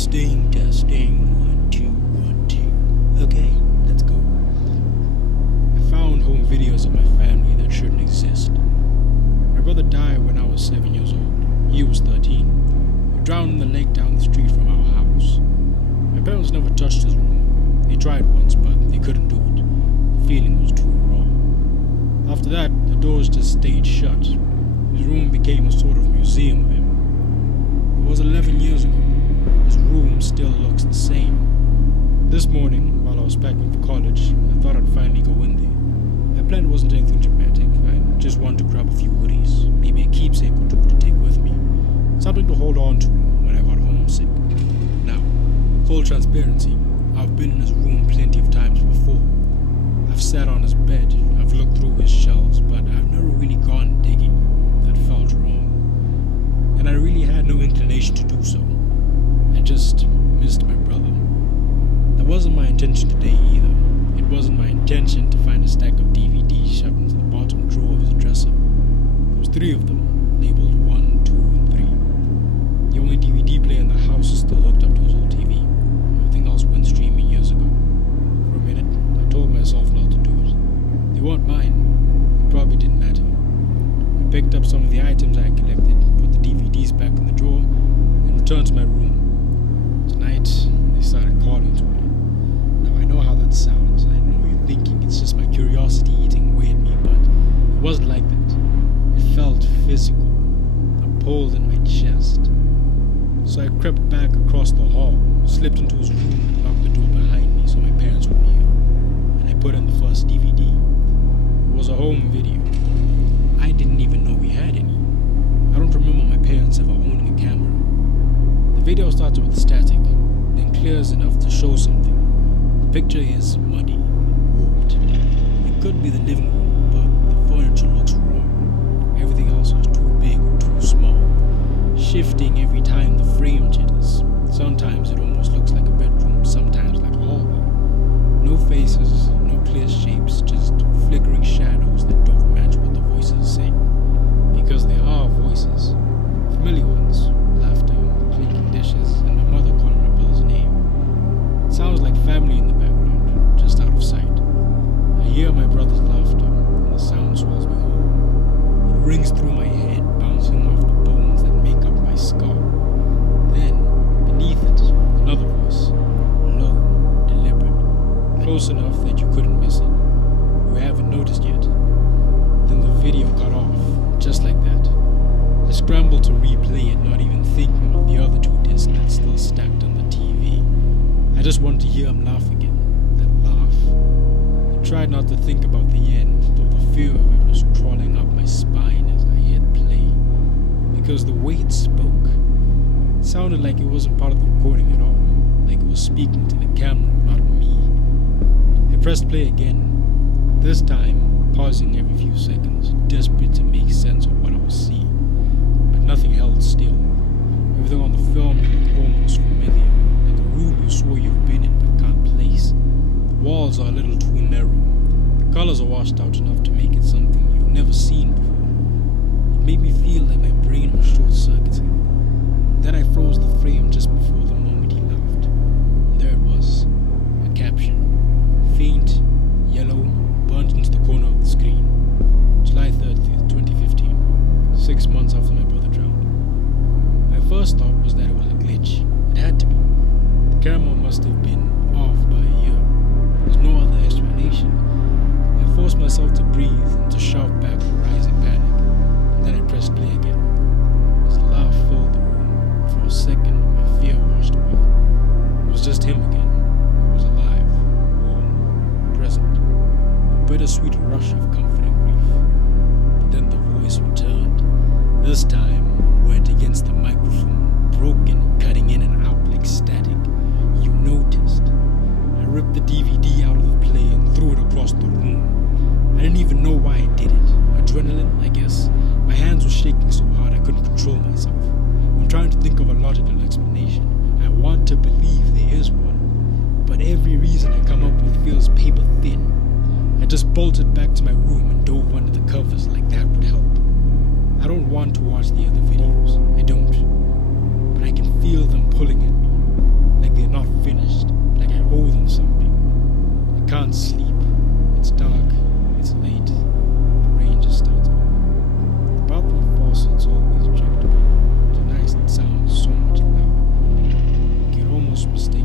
Testing, 1, 2, 1, 2. Okay, let's go. I found home videos of my family that shouldn't exist. My brother died when I was 7 years old. He was 13. He drowned in the lake down the street from our house. My parents never touched his room. They tried once, but they couldn't do it. The feeling was too raw. After that, the doors just stayed shut. His room became a sort of museum of him. It was 11 years ago. His room still looks the same. This morning, while I was packing for college, I thought I'd finally go in there. My plan wasn't anything dramatic. I just wanted to grab a few hoodies, maybe a keepsake or two to take with me. Something to hold on to when I got homesick. Now, full transparency, I've been in his room plenty of times before. I've sat on his bed, I've looked through his shelves, but I've never really gone digging. That felt wrong. And I really had no inclination to do so. I just missed my brother. That wasn't my intention today either. It wasn't my intention to find a stack of DVDs shoved into the bottom drawer of his dresser. There was 3 of them, labeled 1, 2, and 3. The only DVD player in the house is still hooked up to his old TV. Everything else went streaming years ago. For a minute, I told myself not to do it. They weren't mine. It probably didn't matter. I picked up some of the items I had collected, put the DVDs back in the drawer, and returned to my room. Tonight, they started calling to me. Now, I know how that sounds. I know you're thinking it's just my curiosity eating away at me, but it wasn't like that. It felt physical, a pull in my chest. So I crept back across the hall, slipped into his room and locked the door behind me so my parents wouldn't hear. And I put in the first DVD. It was a home video. I didn't even know we had any. I don't remember my parents ever owning a camera. The video starts with static, then clears enough to show something. The picture is muddy, warped. It could be the living room, but the furniture looks wrong. Everything else is too big or too small, shifting every time the frame jitters. Sometimes it almost looks like a bedroom, sometimes like a hallway. No faces, no clear shapes, just flickering shadows that don't match what the voices say. Because they are voices, familiar ones, laughter, clinking dishes, and my mother calling my brother's name. It sounds like family in the background, just out of sight. I hear my brother's laughter, and the sound swells me whole. It rings through my head, bouncing off the bones that make up my skull. Then, beneath it, another voice, low, deliberate, close enough that you couldn't miss it. You haven't noticed yet. Then the video cut off, just like that. I scrambled to replay it, not even thinking of the other 2 discs that's still stacked on the TV. I just wanted to hear him laugh again, that laugh. I tried not to think about the end, though the fear of it was crawling up my spine as I hit play. Because the way it spoke, it sounded like it wasn't part of the recording at all, like it was speaking to the camera, not me. I pressed play again, this time pausing every few seconds, desperate to make sense of what I was seeing. But nothing held still. Everything on the film looked almost familiar, like a room you swore you've been in but can't place. The walls are a little too narrow. The colors are washed out enough to make it something you've never seen before. It made me feel like my brain was short-circuiting. Then I froze the frame just before the moment he laughed. And there it was, a caption. Faint, yellow, burnt into the corner of the screen. July 30th, 2015. 6 months after my brother drowned. My first thought was that it was a glitch. It had to be. The camera must have been off by a year. There's no other explanation. I forced myself to breathe and to shove back the rising panic. And then I pressed play again. His laugh filled the room. For a second, my fear washed away. It was just him again. He was alive, warm, present. A bittersweet rush of comfort and grief. But then the voice returned. This time, went against the microphone, broken, cutting in and out like static. You noticed. I ripped the DVD out of the play and threw it across the room. I didn't even know why I did it. Adrenaline, I guess. My hands were shaking so hard I couldn't control myself. I'm trying to think of a logical explanation. I want to believe there is one. But every reason I come up with feels paper thin. I just bolted back to my room and dove under the covers like that would help. I don't want to watch the other videos. I don't. But I can feel them pulling at me. like they're not finished, like I owe them something. I can't sleep. It's dark. It's late. The rain just started. The bathroom faucet's always checked. Tonight it sounds so much louder. You could almost mistake